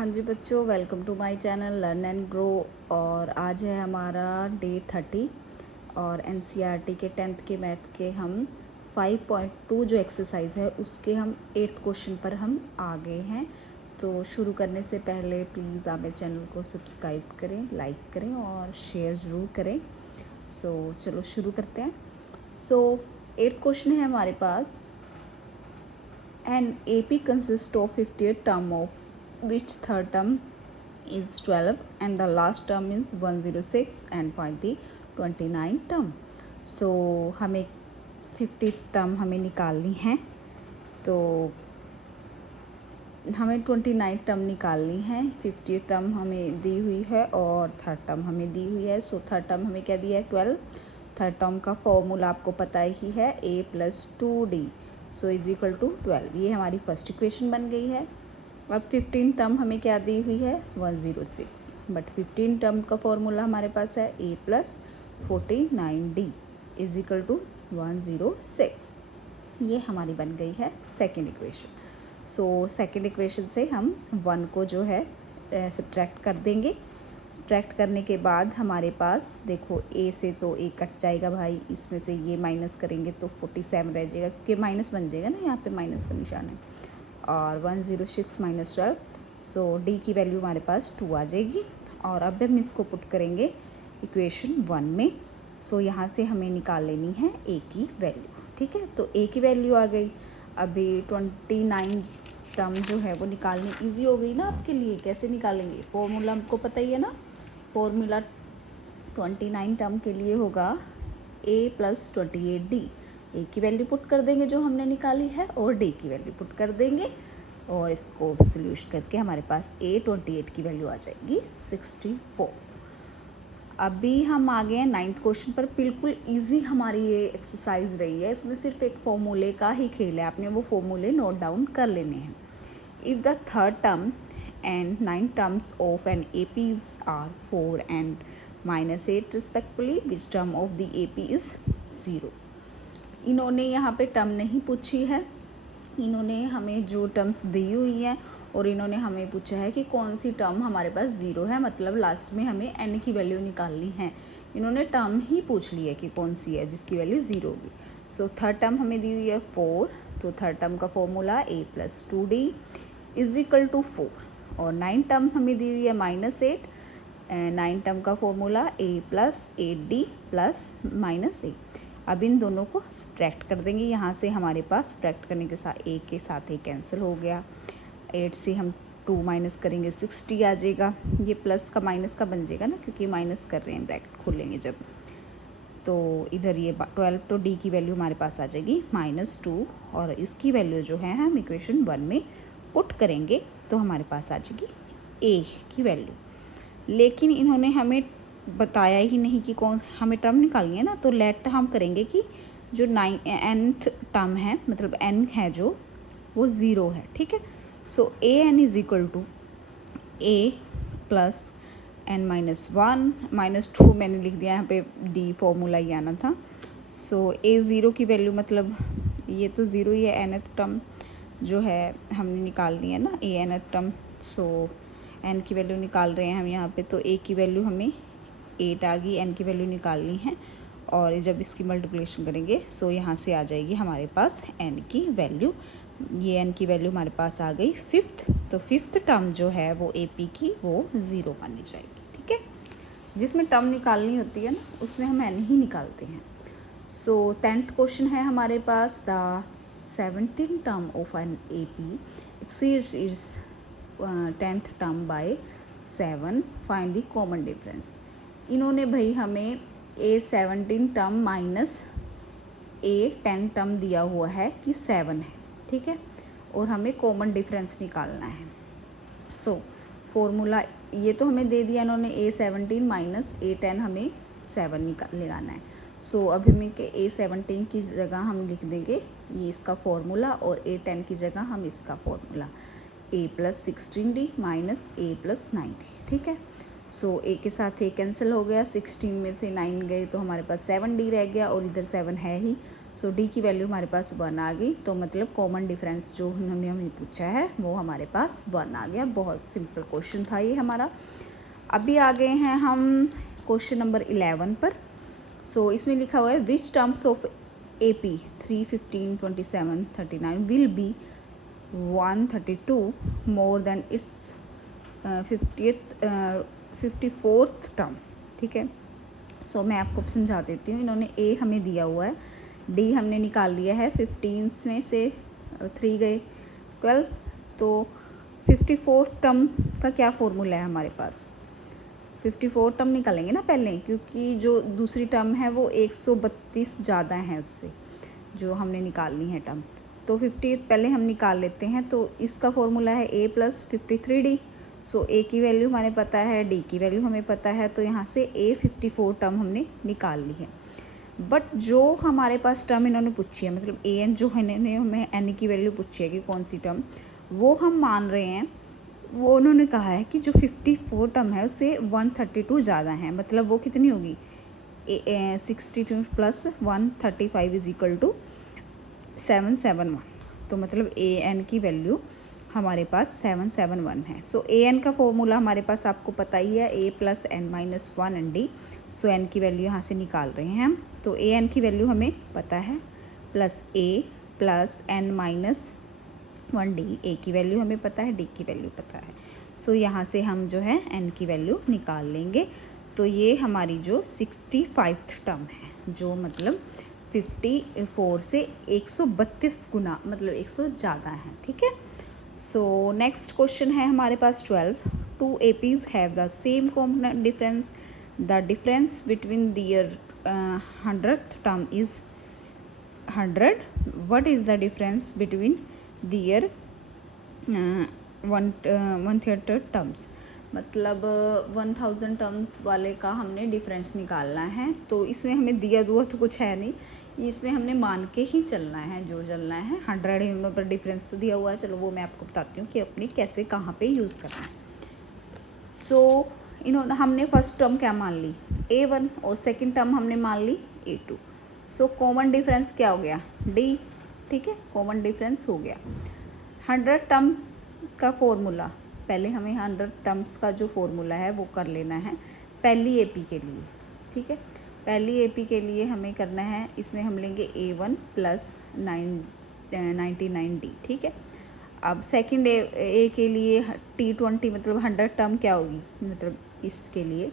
हाँ जी बच्चों, welcome to my channel learn and grow. और आज है हमारा डे 30 और एनसीईआरटी के 10th के मैथ के हम 5.2 जो एक्सरसाइज है उसके हम 8th क्वेश्चन पर हम आ गए हैं। तो शुरू करने से पहले प्लीज़ आप मेरे चैनल को सब्सक्राइब करें, लाइक करें और शेयर ज़रूर करें। चलो शुरू करते हैं। 8th क्वेश्चन है हमारे पास, N AP consists of 58 term of which third term is 12 and the last term is 106 and find the 29 term। हमें 50 टर्म हमें निकालनी है, तो हमें 29 टर्म निकालनी है। 50 टर्म हमें दी हुई है और थर्ड टर्म हमें दी हुई है। थर्ड टर्म हमें क्या दिया है 12। थर्ड टर्म का फॉर्मूला आपको पता ही है a+2d इज इक्वल टू 12। ये हमारी फर्स्ट इक्वेशन बन गई है। अब 15 टर्म हमें क्या दी हुई है 106, बट 15 टर्म का फॉर्मूला हमारे पास है a+49d इज इक्वल टू 106। ये हमारी बन गई है सेकेंड इक्वेशन। सेकेंड इक्वेशन से हम 1 को जो है सब्ट्रैक्ट कर देंगे। सब्ट्रैक्ट करने के बाद हमारे पास देखो a से तो a कट जाएगा भाई, इसमें से ये माइनस करेंगे तो 47 रह जाएगा, क्योंकि माइनस बन जाएगा ना, यहाँ पे माइनस का निशान है। और 106 माइनस 12, d की वैल्यू हमारे पास 2 आ जाएगी। और अब हम इसको पुट करेंगे इक्वेशन 1 में। यहाँ से हमें निकाल लेनी है a की वैल्यू। ठीक है, तो a की वैल्यू आ गई। अभी 29 टर्म जो है वो निकालनी इजी हो गई ना आपके लिए। कैसे निकालेंगे, फॉर्मूला हमको पता ही है ना। फॉर्मूला 29 टर्म के लिए होगा a+28d। a की वैल्यू पुट कर देंगे जो हमने निकाली है और d की वैल्यू पुट कर देंगे और इसको सोल्यूशन करके हमारे पास a28 की वैल्यू आ जाएगी 64। अभी हम आ गए हैं 9th क्वेश्चन पर। बिल्कुल इजी हमारी ये एक्सरसाइज रही है। इसमें सिर्फ एक फॉर्मूले का ही खेल है, आपने वो फॉर्मूले नोट डाउन कर लेने हैं। If the third term and 9 terms of an APs are 4 and -8 respectively, which term of the AP is 0। इन्होंने यहाँ पे टर्म नहीं पूछी है, इन्होंने हमें जो टर्म्स दी हुई हैं और इन्होंने हमें पूछा है कि कौन सी टर्म हमारे पास 0 है, मतलब लास्ट में हमें n की वैल्यू निकालनी है। इन्होंने टर्म ही पूछ ली है कि कौन सी है जिसकी वैल्यू 0 होगी। थर्ड टर्म हमें दी हुई है 4, तो थर्ड टर्म का formula a+2d is equal to 4। और 9 टर्म हमें दी हुई है -8, 9 टर्म का फॉर्मूला a+8d प्लस -8। अब इन दोनों को सब्ट्रैक्ट कर देंगे। यहाँ से हमारे पास सब्ट्रैक्ट करने के साथ a के साथ a कैंसिल हो गया। 8 से हम 2 माइनस करेंगे 60 आ जाएगा। ये प्लस का माइनस का बन जाएगा ना, क्योंकि माइनस कर रहे हैं, ब्रैकेट खोलेंगे जब। तो इधर ये 12, तो d की वैल्यू हमारे पास आ जाएगी -2 और इसकी वैल्यू जो है हम इक्वेशन 1 में पुट करेंगे तो हमारे पास आ जाएगी a की वैल्यू। लेकिन इन्होंने हमें बताया ही नहीं कि कौन हमें टर्म निकालनी है ना, तो लेट हम करेंगे कि जो 9th टर्म है, मतलब n है जो, वो 0 है। ठीक है, an is equal to a+n-1 -2 मैंने लिख दिया, यहाँ पे d फॉर्मूला ही आना था। a0 की वैल्यू, मतलब ये तो 0 ही है, nth टर्म जो है हमने निकालनी है ना, nth टर्म। n की वैल्यू निकाल रहे हैं हम यहाँ पे, तो a की वैल्यू हमें 8 आ गई, n की वैल्यू निकालनी है और जब इसकी मल्टीप्लिकेशन करेंगे यहाँ से आ जाएगी हमारे पास n की वैल्यू। ये n की वैल्यू हमारे पास आ गई 5th, तो 5th टर्म जो है वो AP की वो 0 मानी जाएगी। ठीक है, जिसमें टर्म निकालनी होती है ना उसमें हम n ही निकालते हैं। 10th क्वेश्चन है हमारे पास, the 17th term of an AP exceeds its 10th term by 7, find the common difference. इन्होंने भाई हमें a17 term minus a10 term दिया हुआ है कि 7 है। ठीक है, और हमें कॉमन डिफरेंस निकालना है। फॉर्मूला ये तो हमें दे दिया इन्होंने, a17 माइनस a10 हमें 7 लगाना है। अब हमें के a17 की जगह हम लिख देंगे ये इसका फॉर्मूला और a10 की जगह हम इसका फॉर्मूला a+16d माइनस a+9d। ठीक है, a के साथ a कैंसिल हो गया, 16 में से 9 गए तो हमारे पास 7d रह गया और इधर 7 है ही, सो डी की वैल्यू हमारे पास 1 आ गई। तो मतलब कॉमन डिफरेंस जो उन्होंने हमें पूछा है वो हमारे पास 1 आ गया। बहुत सिंपल क्वेश्चन था ये हमारा। अभी आ गए हैं हम क्वेश्चन नंबर 11 पर। सो इसमें लिखा हुआ है which terms of AP 3, 15, 27, 39 will be 132 more than its 54th term. ठीक है, सो मैं आपको समझा देती हूँ। इन्होंने A हमें दिया हुआ है, D हमने निकाल लिया है, 15 में से 3 गए 12, तो 54 टर्म का क्या फॉर्मूला है हमारे पास। 54 टर्म निकालेंगे ना पहले, क्योंकि जो दूसरी टर्म है वो 132 ज़्यादा है उससे जो हमने निकालनी है टर्म। तो 50 पहले हम निकाल लेते हैं। तो इसका फॉर्मूला है A + 53D। सो A की वैल्यू हमें पता है, D की वैल्यू हमें पता है, तो यहाँ से A 54 टर्म हमने निकाल ली है। बट जो हमारे पास टर्म इन्होंने पूछी है, मतलब AN जो इन्होंने हमें N की वैल्यू पूछी है कि कौन सी टर्म, वो हम मान रहे हैं, वो उन्होंने कहा है कि जो 54 टर्म है उससे 132 ज़्यादा है। मतलब वो कितनी होगी, 62 + 135 = 771। तो मतलब AN की वैल्यू हमारे पास 771 है। सो AN का फॉर्मूला हमारे पास आपको पता ही है, A + n - 1 ND। So N की वैल्यू यहाँ से निकाल रहे हैं हम। तो AN की वैल्यू हमें पता है, plus A + n - 1D। A की वैल्यू हमें पता है, D की वैल्यू पता है। सो यहाँ से हम जो है N की वैल्यू निकाल लेंगे। तो ये हमारी जो 65th टर्म है, जो मतलब 54 से 132 गुना, मतलब 100 ज़्यादा है। ठीक है, सो नेक्स्ट क्वेश्चन है हमारे पास 12। 2 APs have the same component difference. The difference between their 100th term is 100। What is the difference between their 1/3 terms. मतलब 1000 टर्म्स वाले का हमने डिफरेंस निकालना है। तो इसमें हमें दिया दुआ तो कुछ है नहीं, इसमें हमने मान के ही चलना है, जो चलना है 100 है पर डिफरेंस तो दिया हुआ है। चलो वो मैं आपको बताती हूँ कि अपनी कैसे कहाँ पे यूज़ करना है। सो इन्होंने हमने फर्स्ट टर्म क्या मान ली, A1, और सेकंड टर्म हमने मान ली A2। सो कॉमन डिफरेंस क्या हो गया, D। ठीक है, कॉमन डिफरेंस हो गया। 100 टर्म का फॉर्मूला, पहले हमें 100 टर्म्स का जो फॉर्मूला है वो कर लेना है पहली AP के लिए। ठीक है, पहली AP के लिए हमें करना है, इसमें हम लेंगे A1 + 99D। ठीक है, अब सेकंड A के लिए T20, मतलब 100 टर्म क्या होगी, मतलब इसके लिए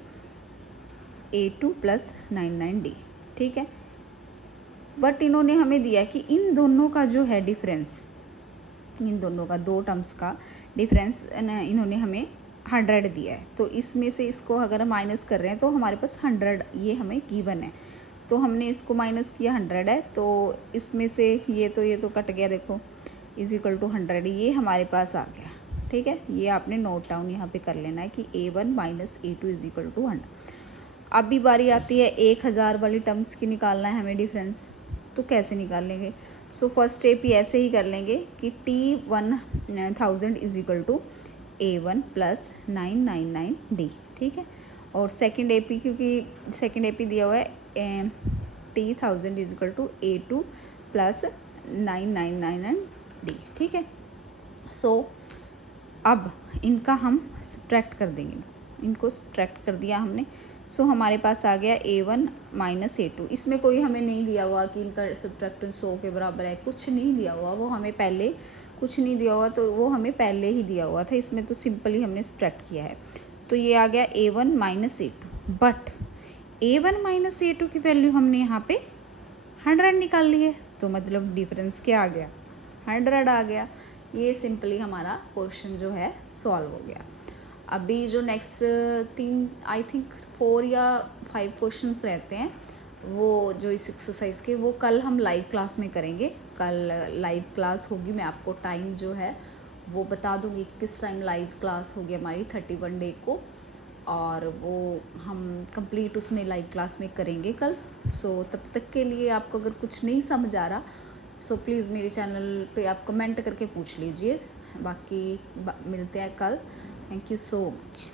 A2 + 99D। ठीक है, बट इन्होंने हमें दिया कि इन दोनों का जो है डिफरेंस, इन दोनों का 2 टर्म्स का डिफरेंस इन्होंने हमें 100 दिया है। तो इसमें से इसको अगर हम माइनस कर रहे हैं तो हमारे पास 100 ये हमें गिवन है। तो हमने इसको माइनस किया, 100 है, तो इसमें से ये तो कट गया, देखो = 100, ये हमारे पास आ गया। ठीक है, ये आपने नोट डाउन यहाँ पे कर लेना है कि A1 - A2 = 100। अभी बारी आती है 1000 वाली टर्म्स की, निकालना है हमें डिफरेंस। तो कैसे निकाल लेंगे, सो फर्स्ट AP ऐसे ही कर लेंगे कि T1000 = A1 + 999D। ठीक है, और सेकंड AP, क्योंकि सेकंड AP दिया हुआ है T1000 = A2 + 999D। ठीक है, सो अब इनका हम सब्ट्रैक्ट कर देंगे, इनको सब्ट्रैक्ट कर दिया हमने। सो हमारे पास आ गया A1 - A2। इसमें कोई हमें नहीं दिया हुआ कि इनका सब्ट्रैक्टेंस 100 के बराबर है, कुछ नहीं दिया हुआ, वो हमें पहले कुछ नहीं दिया हुआ, तो वो हमें पहले ही दिया हुआ था। इसमें तो सिंपली हमने सब्ट्रैक्ट किया है। तो ये आ गया A1 - A2। But A1 - A2 की वैल्यू हमने यहाँ पे 100 निकाल ली है, तो मतलब डिफरेंस क्या आ गया, 100 आ गया। ये सिंपली हमारा क्वेश्चन जो है सॉल्व हो गया। अभी जो नेक्स्ट 3 आई थिंक 4 या 5 क्वेश्चंस रहते हैं, वो जो इस एक्सरसाइज के, वो कल हम लाइव क्लास में करेंगे। कल लाइव क्लास होगी, मैं आपको टाइम जो है वो बता दूंगी कि किस टाइम लाइव क्लास होगी हमारी 31 डे को, और वो हम कंप्लीट उसमें लाइव क्लास में करेंगे कल। सो तब तक के लिए आपको अगर कुछ नहीं समझ आ रहा, सो प्लीज़ मेरे चैनल पे आप कमेंट करके पूछ लीजिए। बाकी मिलते हैं कल। Thank you so much.